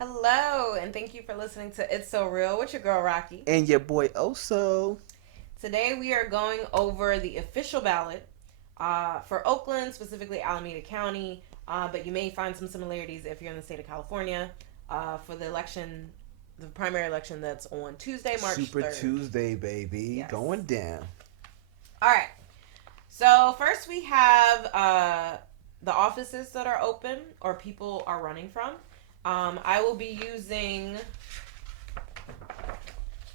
Hello, and thank you for listening to It's So Real with your girl Rocky. And your boy Oso. Today we are going over the official ballot for Oakland, specifically Alameda County, but you may find some similarities if you're in the state of California for the primary election that's on Tuesday, March Super 3rd. Tuesday, baby. Yes. Going down. All right. So first we have the offices that are open or people are running from. I will be using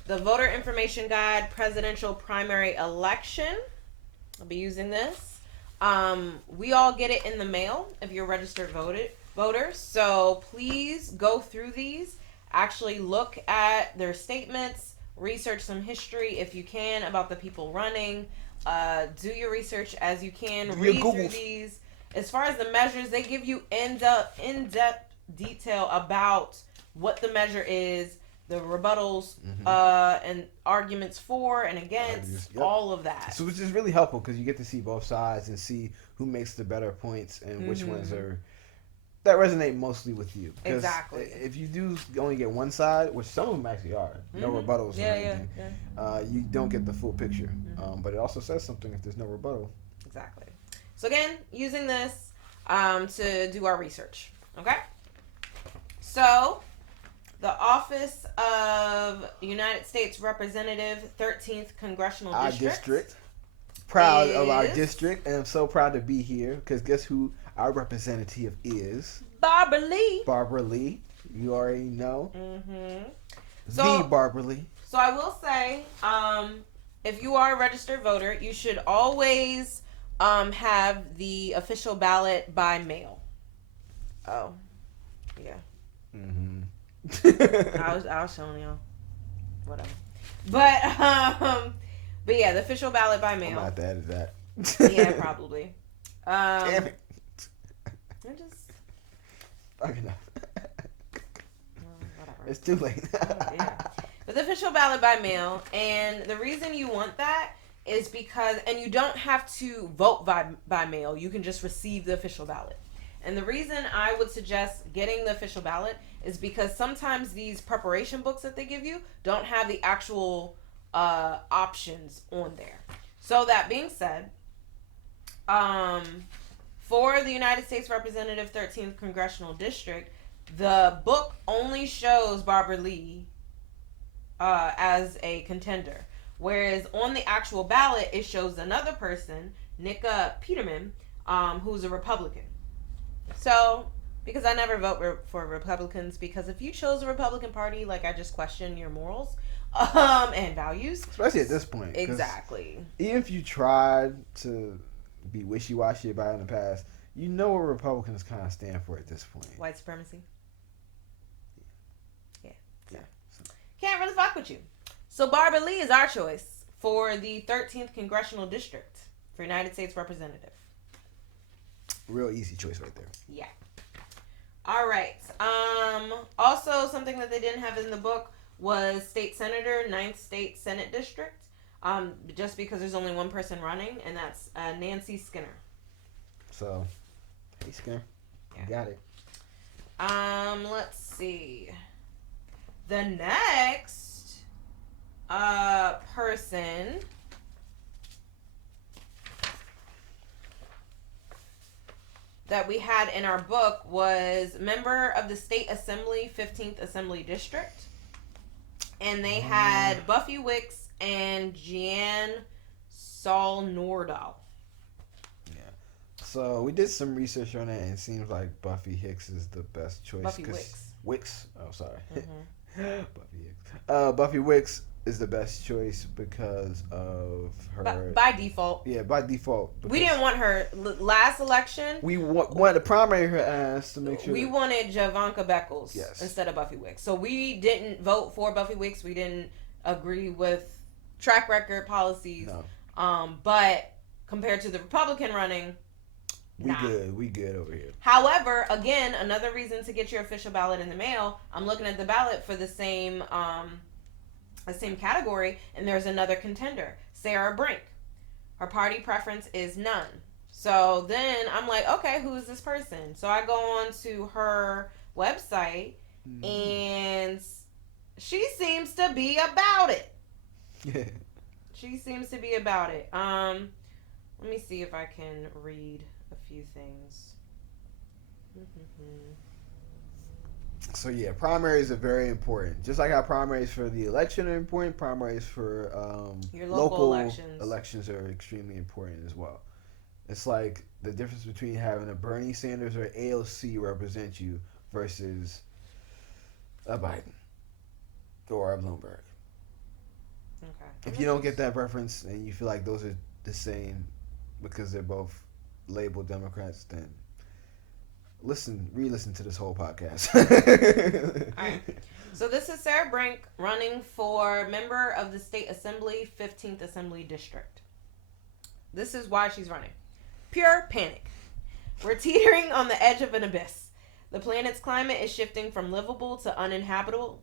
the Voter Information Guide Presidential Primary Election. I'll be using this. We all get it in the mail if you're a registered voter. So please go through these. Actually look at their statements. Research some history if you can about the people running. Do your research as you can. Read through these. As far as the measures, they give you in-depth detail about what the measure is, the rebuttals, and arguments for and against, all of that. So which is really helpful because you get to see both sides and see who makes the better points and which ones are that resonate mostly with you. Exactly. If you do only get one side, which some of them actually are, no rebuttals or anything, you don't get the full picture. But it also says something if there's no rebuttal. Exactly. So again, using this to do our research. Okay? So, the Office of United States Representative, 13th Congressional Our District. district. Proud of our district, and I'm so proud to be here because guess who our representative is? Barbara Lee. Barbara Lee. You already know. So, Barbara Lee. So I will say, if you are a registered voter, you should always have the official ballot by mail. Oh, yeah. I was showing y'all. Whatever. But yeah, the official ballot by mail. I'm not that is that. Yeah, probably. Damn it. I just. Fuck enough. Whatever. It's too late. Yeah. But the official ballot by mail, and the reason you want that is because, and you don't have to vote by mail. You can just receive the official ballot. And the reason I would suggest getting the official ballot is because sometimes these preparation books that they give you don't have the actual options on there. So that being said, for the United States Representative 13th Congressional District, the book only shows Barbara Lee as a contender. Whereas on the actual ballot, it shows another person, Nika Peterman, who's a Republican. So, because I never vote for Republicans, because if you chose a Republican Party, like, I just question your morals and values. Especially at this point. Exactly. Even if you tried to be wishy-washy about it in the past, you know what Republicans kind of stand for at this point. White supremacy. Yeah. Can't really fuck with you. So Barbara Lee is our choice for the 13th Congressional District for United States Representative. Real easy choice right there. Yeah. All right. Also, something that they didn't have in the book was State Senator, 9th State Senate District. Just because there's only one person running, and that's Nancy Skinner. So, hey Skinner, you got it. Let's see. The next person that we had in our book was member of the State Assembly, 15th Assembly District. And they had Buffy Wicks and Jeanne Saul Nordahl. Yeah. So we did some research on it, and it seems like Buffy Hicks is the best choice. Buffy Wicks. Wicks? Oh, sorry. Buffy Hicks. Buffy Wicks is the best choice because of her... By default. Yeah, by default. We didn't want her last election. We wanted to primary her ass to make sure... We wanted Javanka Beckles yes. instead of Buffy Wicks. So we didn't vote for Buffy Wicks. We didn't agree with track record policies. No. But compared to the Republican running... We good over here. However, again, another reason to get your official ballot in the mail, I'm looking at the ballot for the same category, and there's another contender, Sarah Brink. Her party preference is none. So then I'm like, okay, who is this person? So I go on to her website, and she seems to be about it. Yeah. She seems to be about it. Let me see if I can read a few things. So yeah, primaries are very important. Just like how primaries for the election are important, primaries for your local elections are extremely important as well. It's like the difference between having a Bernie Sanders or AOC represent you versus a Biden or a Bloomberg. Okay. If you don't get that reference and you feel like those are the same because they're both labeled Democrats, then re-listen to this whole podcast. All right. So this is Sarah Brink running for member of the State Assembly, 15th Assembly District. This is why she's running. Pure panic. We're teetering on the edge of an abyss. The planet's climate is shifting from livable to uninhabitable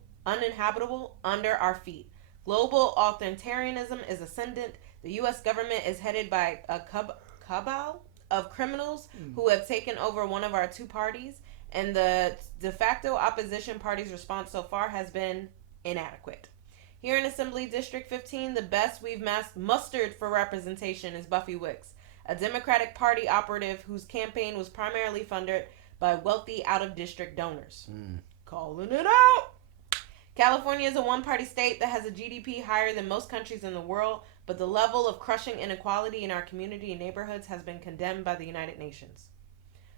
under our feet. Global authoritarianism is ascendant. The U.S. government is headed by a cabal of criminals who have taken over one of our two parties, and the de facto opposition party's response so far has been inadequate. Here in Assembly District 15, the best we've mustered for representation is Buffy Wicks, a Democratic Party operative whose campaign was primarily funded by wealthy out-of-district donors. Calling it out! California is a one-party state that has a GDP higher than most countries in the world, but the level of crushing inequality in our community and neighborhoods has been condemned by the United Nations.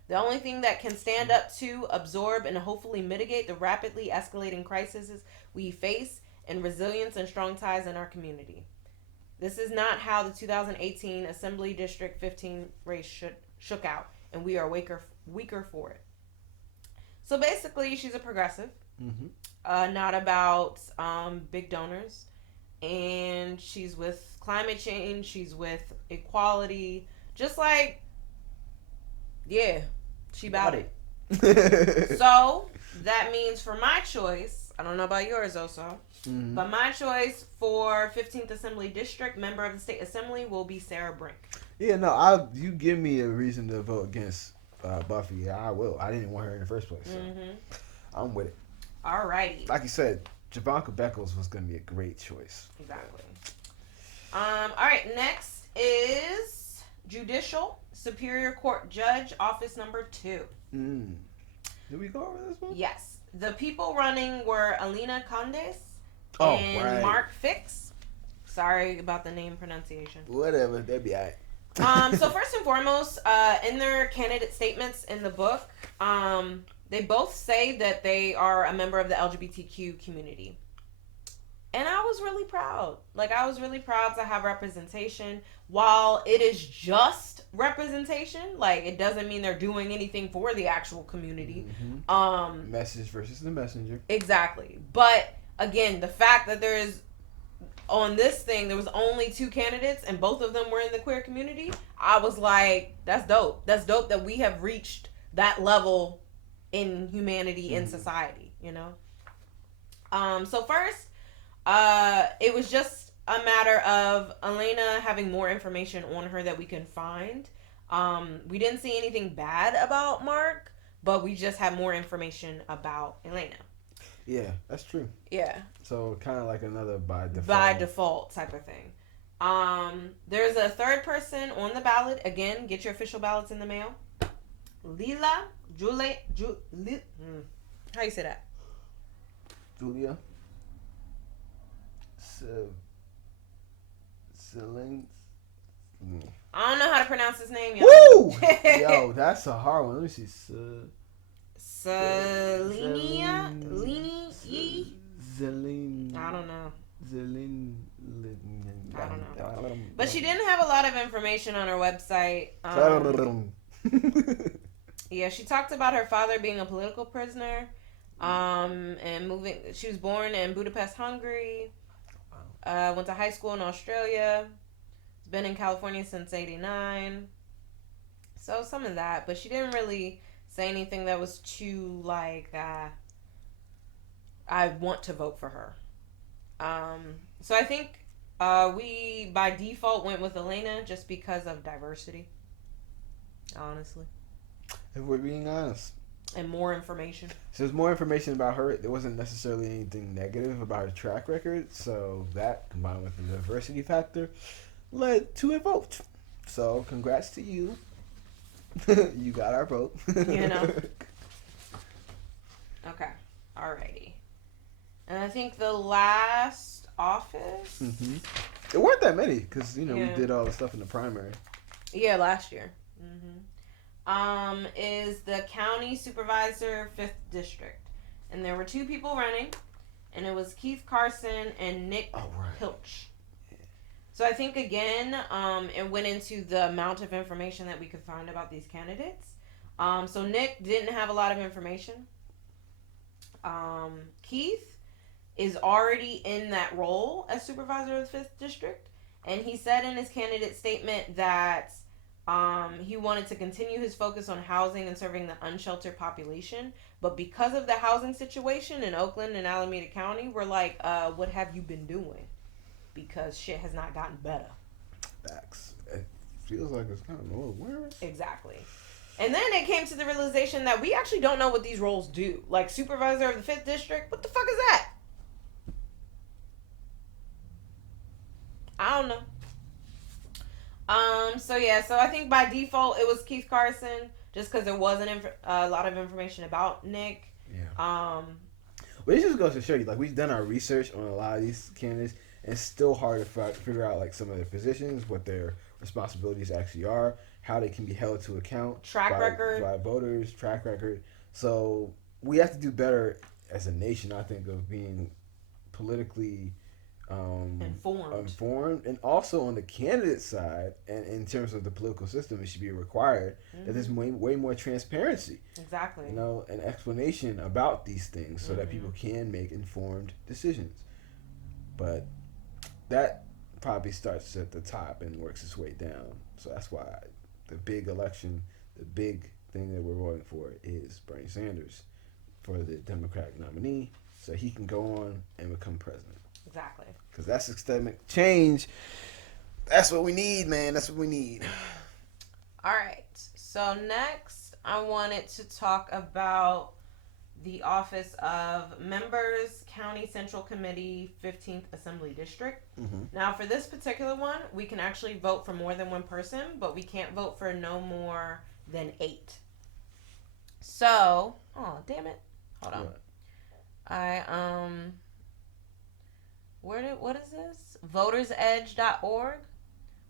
The only thing that can stand up to, absorb, and hopefully mitigate the rapidly escalating crises we face and resilience and strong ties in our community. This is not how the 2018 Assembly District 15 race shook out, and we are weaker for it. So basically, she's a progressive. Not about big donors, and she's with climate change, she's with equality, just like, yeah, she about it. So that means for my choice, I don't know about yours also, but my choice for 15th Assembly District, member of the State Assembly, will be Sarah Brink. Yeah, no, you give me a reason to vote against Buffy. I will. I didn't want her in the first place, so I'm with it. Alrighty. Like you said, Javanka Beckles was going to be a great choice. Exactly. Alright, next is Judicial Superior Court Judge, Office Number 2. Did we go over this one? Yes. The people running were Alina Condes and Mark Fix. Sorry about the name pronunciation. Whatever, they'd be alright. So first and foremost, in their candidate statements in the book, they both say that they are a member of the LGBTQ community. And I was really proud. I was really proud to have representation. While it is just representation, it doesn't mean they're doing anything for the actual community. Message versus the messenger. Exactly. But, again, the fact that on this thing, there was only 2 candidates and both of them were in the queer community, I was like, that's dope. That's dope that we have reached that level in humanity, in society, So first, it was just a matter of Elena having more information on her that we can find. We didn't see anything bad about Mark, but we just had more information about Elena. Yeah, that's true. Yeah. So kind of like another by default type of thing. There's a third person on the ballot. Again, get your official ballots in the mail. How you say that? Julia. I don't know how to pronounce his name, y'all. Woo! Yo, that's a hard one. Let me see. Selenia? Zeline. I don't know. Zeline. I don't know. But she didn't have a lot of information on her website. Yeah, she talked about her father being a political prisoner, and moving. She was born in Budapest, Hungary. Went to high school in Australia. Has been in California since '89. So some of that, but she didn't really say anything that was too I want to vote for her. So I think we by default went with Elena just because of diversity. Honestly. If we're being honest. And more information. So there's more information about her. There wasn't necessarily anything negative about her track record. So that, combined with the diversity factor, led to a vote. So congrats to you. You got our vote. You know. Okay. Alrighty. And I think the last office. Mm-hmm. There weren't that many because we Yeah. did all the stuff in the primary. Yeah, last year. Is the county supervisor 5th district, and there were 2 people running, and it was Keith Carson and Nick Pilch. So I think again, it went into the amount of information that we could find about these candidates. So Nick didn't have a lot of information. Keith is already in that role as supervisor of the 5th district, and he said in his candidate statement that he wanted to continue his focus on housing and serving the unsheltered population, but because of the housing situation in Oakland and Alameda County, we're like, what have you been doing? Because shit has not gotten better. Facts. It feels like it's kind of a little worse. Exactly. And then it came to the realization that we actually don't know what these roles do. Like supervisor of the 5th district, what the fuck is that? I don't know. So I think by default it was Keith Carson, just because there wasn't a lot of information about Nick. Yeah. But it just goes to show you, like, we've done our research on a lot of these candidates, and it's still hard to figure out, like, some of their positions, what their responsibilities actually are, how they can be held to account. Track record. By voters, track record. So we have to do better as a nation, I think, of being politically informed, and also on the candidate side, and in terms of the political system, it should be required that there's way more transparency. Exactly. An explanation about these things so that people can make informed decisions. But that probably starts at the top and works its way down. So that's why the big election, the big thing that we're voting for is Bernie Sanders for the Democratic nominee, so he can go on and become president. Exactly. Because that's systemic change. That's what we need, man. That's what we need. All right. So next, I wanted to talk about the office of Members County Central Committee 15th Assembly District. Mm-hmm. Now, for this particular one, we can actually vote for more than one person, but we can't vote for no more than 8. So, oh, damn it. Hold on. What is this? VotersEdge.org,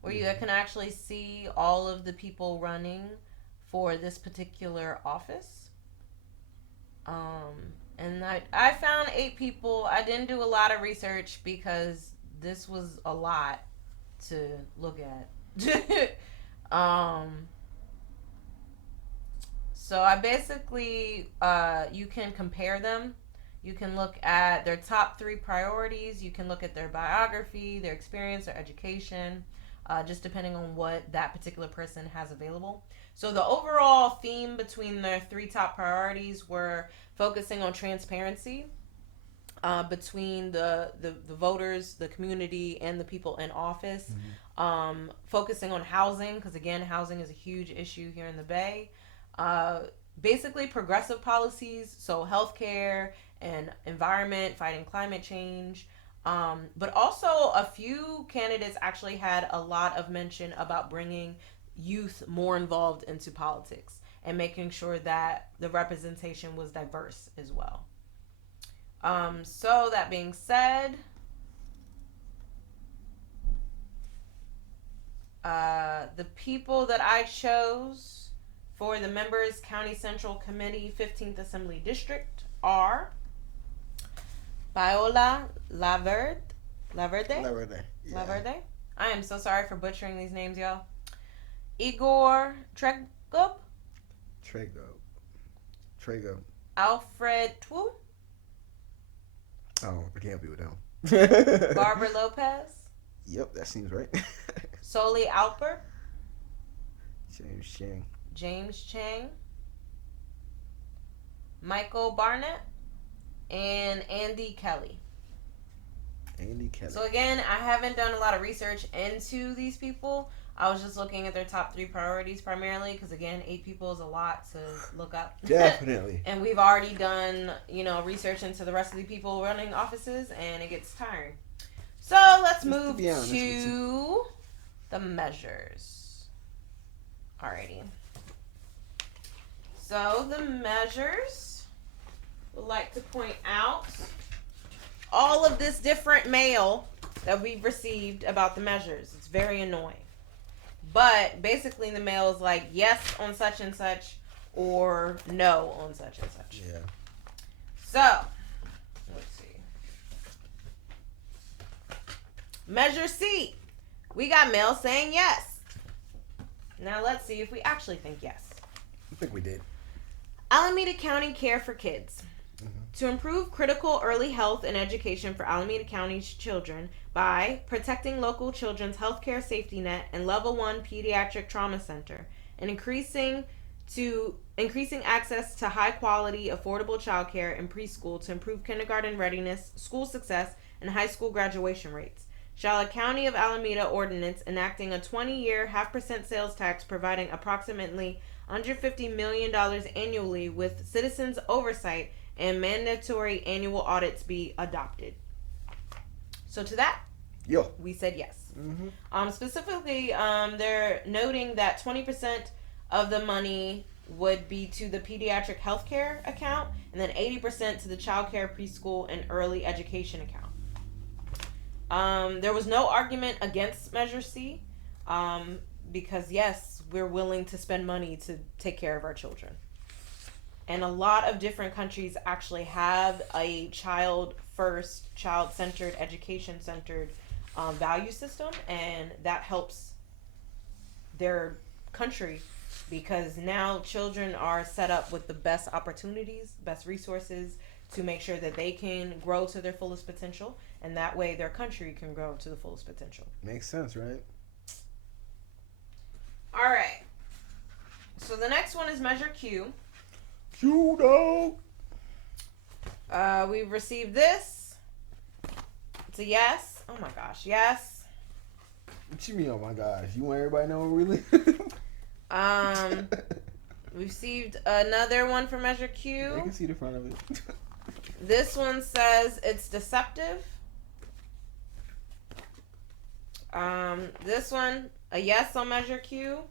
where you can actually see all of the people running for this particular office. And I found 8 people. I didn't do a lot of research because this was a lot to look at. So I basically, you can compare them. You can look at their top 3 priorities. You can look at their biography, their experience, their education, just depending on what that particular person has available. So the overall theme between their 3 top priorities were focusing on transparency between the voters, the community, and the people in office. Mm-hmm. Focusing on housing, because again, housing is a huge issue here in the Bay. Basically progressive policies, so healthcare and environment, fighting climate change. But also a few candidates actually had a lot of mention about bringing youth more involved into politics and making sure that the representation was diverse as well. So that being said, the people that I chose for the Members County Central Committee 15th Assembly District are Paola Laverde. Yeah. I am so sorry for butchering these names, y'all. Igor Trego. Alfred Twu. Oh, I can't be with them. Barbara Lopez. Yep, that seems right. Soli Alper. James Chang. Michael Barnett. And Andy Kelly. So again, I haven't done a lot of research into these people. I was just looking at their top 3 priorities primarily because, again, 8 people is a lot to look up. Definitely. And we've already done, research into the rest of the people running offices, and it gets tiring. So let's move to the measures. Alrighty. So the measures, would like to point out all of this different mail that we've received about the measures. It's very annoying. But basically the mail is like yes on such and such or no on such and such. Yeah. So, let's see. Measure C. We got mail saying yes. Now let's see if we actually think yes. I think we did. Alameda County Care for Kids. To improve critical early health and education for Alameda County's children by protecting local children's healthcare safety net and level 1 pediatric trauma center and increasing access to high quality affordable childcare in preschool to improve kindergarten readiness, school success, and high school graduation rates. Shall a County of Alameda ordinance enacting a 20-year 0.5% sales tax providing approximately $150 million annually with citizens' oversight and mandatory annual audits be adopted? So to that, we said yes. Specifically, they're noting that 20% of the money would be to the pediatric healthcare account, and then 80% to the childcare, preschool, and early education account. There was no argument against Measure C, because yes, we're willing to spend money to take care of our children. And a lot of different countries actually have a child-first, child-centered, education-centered value system, and that helps their country because now children are set up with the best opportunities, best resources to make sure that they can grow to their fullest potential, and that way their country can grow to the fullest potential. Makes sense, right? All right. So the next one is Measure Q. Judo. We've received this. It's a yes. Oh my gosh, yes. What you mean, oh my gosh? You want everybody to know really? We received another one for Measure Q. They can see the front of it. This one says it's deceptive. This one, a yes on Measure Q.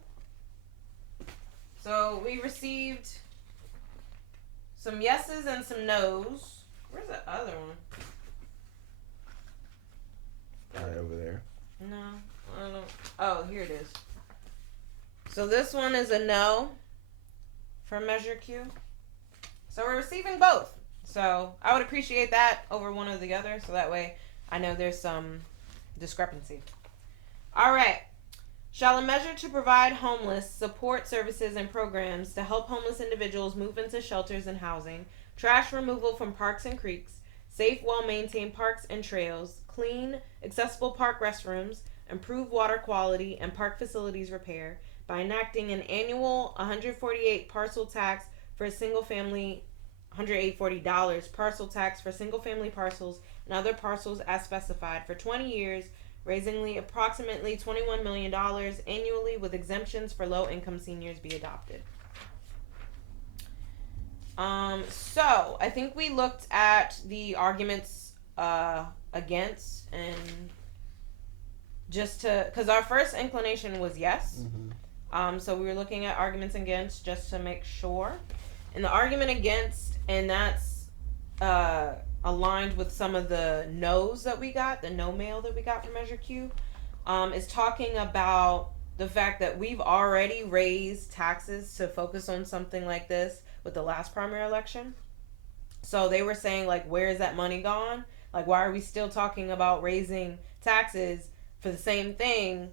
So we received some yeses and some nos. Where's the other one? Right over there. No, I don't know. Oh, here it is. So this one is a no for Measure Q. So we're receiving both. So I would appreciate that over one or the other, so that way I know there's some discrepancy. All right. Shall a measure to provide homeless support services and programs to help homeless individuals move into shelters and housing, trash removal from parks and creeks, safe, well-maintained parks and trails, clean, accessible park restrooms, improve water quality, and park facilities repair by enacting an annual $148 parcel tax for a single-family $140 parcel tax for single-family parcels and other parcels as specified for 20 years, raising approximately $21 million annually with exemptions for low-income seniors be adopted. So I think we looked at the arguments against, and just to, because our first inclination was yes. So we were looking at arguments against just to make sure. And the argument against, and that's aligned with some of the no's that we got, the no mail that we got from Measure Q, is talking about the fact that we've already raised taxes to focus on something like this with the last primary election. So they were saying, like, where is that money gone? Like, why are we still talking about raising taxes for the same thing,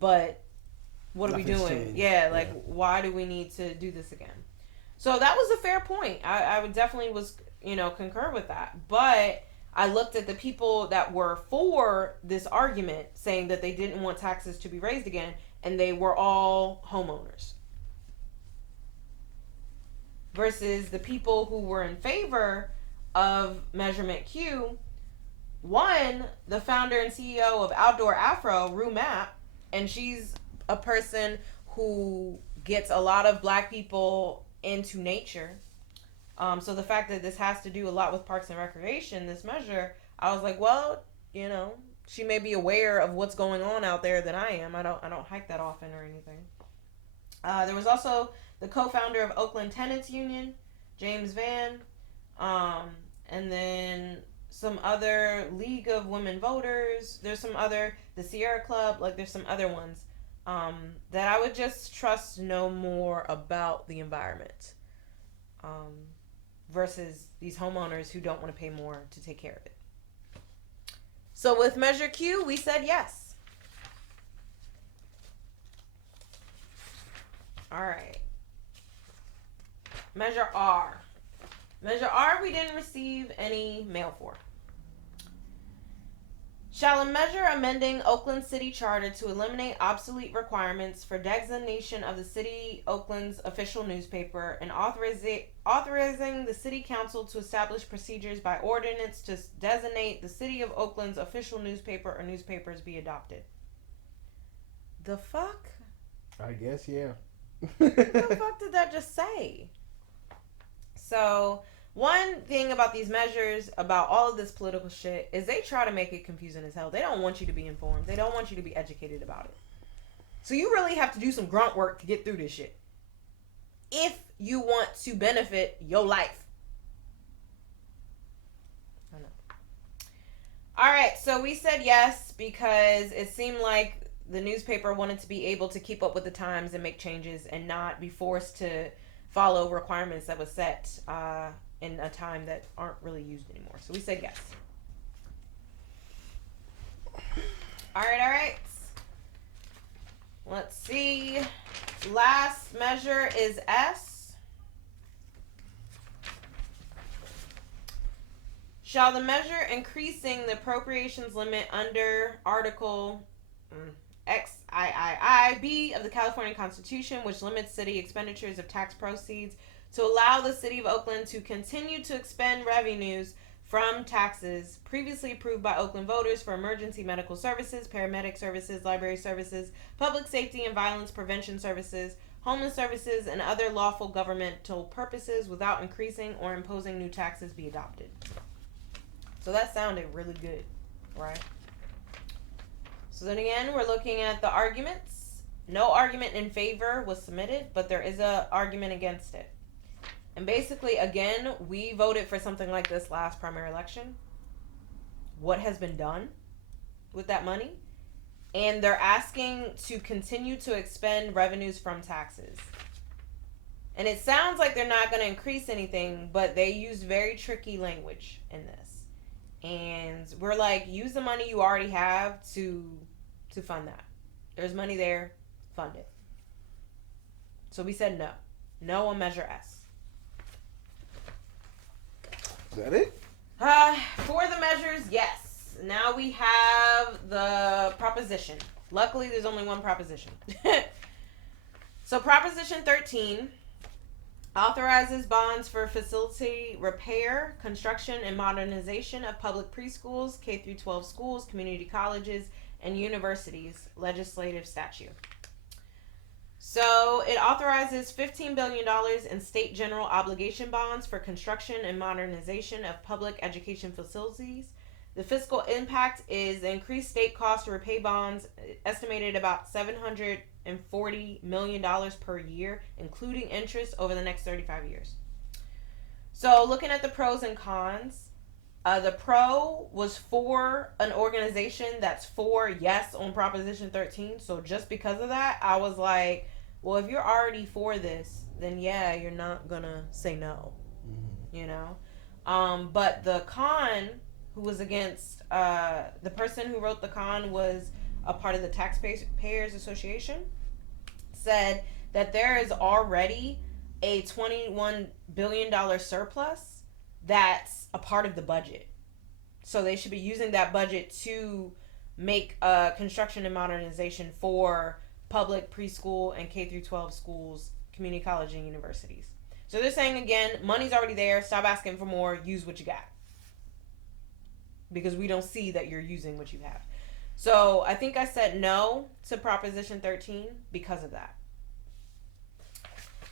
but what are we doing? Changed. Yeah, like, why do we need to do this again? So that was a fair point. I would definitely concur with that. But I looked at the people that were for this argument saying that they didn't want taxes to be raised again, and they were all homeowners. Versus the people who were in favor of Measurement Q, one, the founder and CEO of Outdoor Afro, Rue Mapp, and she's a person who gets a lot of black people into nature. So the fact that this has to do a lot with parks and recreation, this measure, I was like, well, you know, she may be aware of what's going on out there than I am. I don't hike that often or anything. There was also the co-founder of Oakland Tenants Union, James Van, um, and then some other League of Women Voters. There's some other, the Sierra Club, like there's some other ones that I would just trust to know more about the environment versus these homeowners who don't want to pay more to take care of it. So with Measure Q, we said yes. All right. Measure R. Measure R, we didn't receive any mail for. Shall a measure amending Oakland City Charter to eliminate obsolete requirements for designation of the city Oakland's official newspaper and authorizing the city council to establish procedures by ordinance to designate the city of Oakland's official newspaper or newspapers be adopted. The fuck? I guess, yeah. What the fuck did that just say? So, one thing about these measures, about all of this political shit, is they try to make it confusing as hell. They don't want you to be informed. They don't want you to be educated about it. So you really have to do some grunt work to get through this shit, if you want to benefit your life. I know. Alright, so we said yes because it seemed like the newspaper wanted to be able to keep up with the times and make changes and not be forced to follow requirements that was set in a time that aren't really used anymore. So we said yes. All right. Let's see. Last measure is S. Shall the measure increasing the appropriations limit under Article XIIIB of the California Constitution, which limits city expenditures of tax proceeds, to allow the city of Oakland to continue to expend revenues from taxes previously approved by Oakland voters for emergency medical services, paramedic services, library services, public safety and violence prevention services, homeless services, and other lawful governmental purposes without increasing or imposing new taxes be adopted. So that sounded really good, right? So then again, we're looking at the arguments. No argument in favor was submitted, but there is an argument against it. And basically, again, we voted for something like this last primary election. What has been done with that money? And they're asking to continue to expend revenues from taxes. And it sounds like they're not going to increase anything, but they used very tricky language in this. And we're like, use the money you already have to fund that. There's money there, fund it. So we said no. No on Measure S. Is that it? For the measures, yes. Now we have the proposition. Luckily, there's only one proposition. So Proposition 13 authorizes bonds for facility repair, construction, and modernization of public preschools, K-12 schools, community colleges, and universities. Legislative statute. So it authorizes $15 billion in state general obligation bonds for construction and modernization of public education facilities. The fiscal impact is the increased state cost to repay bonds, estimated about $740 million per year, including interest over the next 35 years. So looking at the pros and cons, the pro was for an organization that's for yes on Proposition 13. So just because of that, I was like, well, if you're already for this, then yeah, you're not gonna say no, you know? But the con, who was against, the person who wrote the con was a part of the Taxpayers Association, said that there is already a $21 billion surplus that's a part of the budget. So they should be using that budget to make construction and modernization for public preschool and K-12 schools, community college, and universities. So they're saying, again, money's already there. Stop asking for more. Use what you got. Because we don't see that you're using what you have. So I think I said no to Proposition 13 because of that.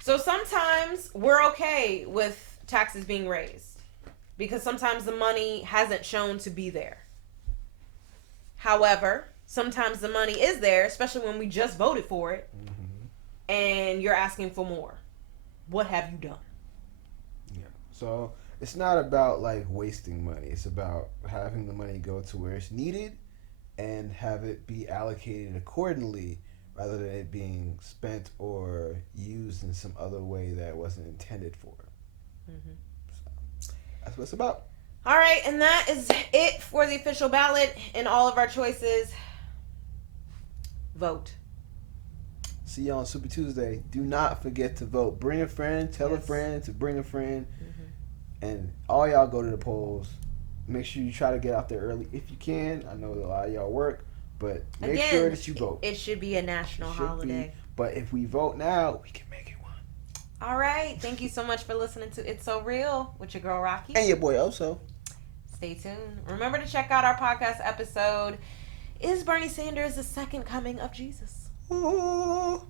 So sometimes we're okay with taxes being raised because sometimes the money hasn't shown to be there. However, sometimes the money is there, especially when we just voted for it, and you're asking for more. What have you done? Yeah. So it's not about like wasting money. It's about having the money go to where it's needed and have it be allocated accordingly rather than it being spent or used in some other way that it wasn't intended for. So that's what it's about. All right, and that is it for the official ballot and all of our choices. Vote. See you on Super Tuesday. Do not forget to vote. Bring a friend, tell a friend to bring a friend, and all y'all go to the polls. Make sure you try to get out there early if you can. I know a lot of y'all work, but make sure that you vote. It should be a national holiday. But if we vote now, we can make it one. All right. Thank you so much for listening to It's So Real with your girl Rocky. And your boy Oso. Stay tuned. Remember to check out our podcast episode, Is Bernie Sanders the Second Coming of Jesus? Ooh.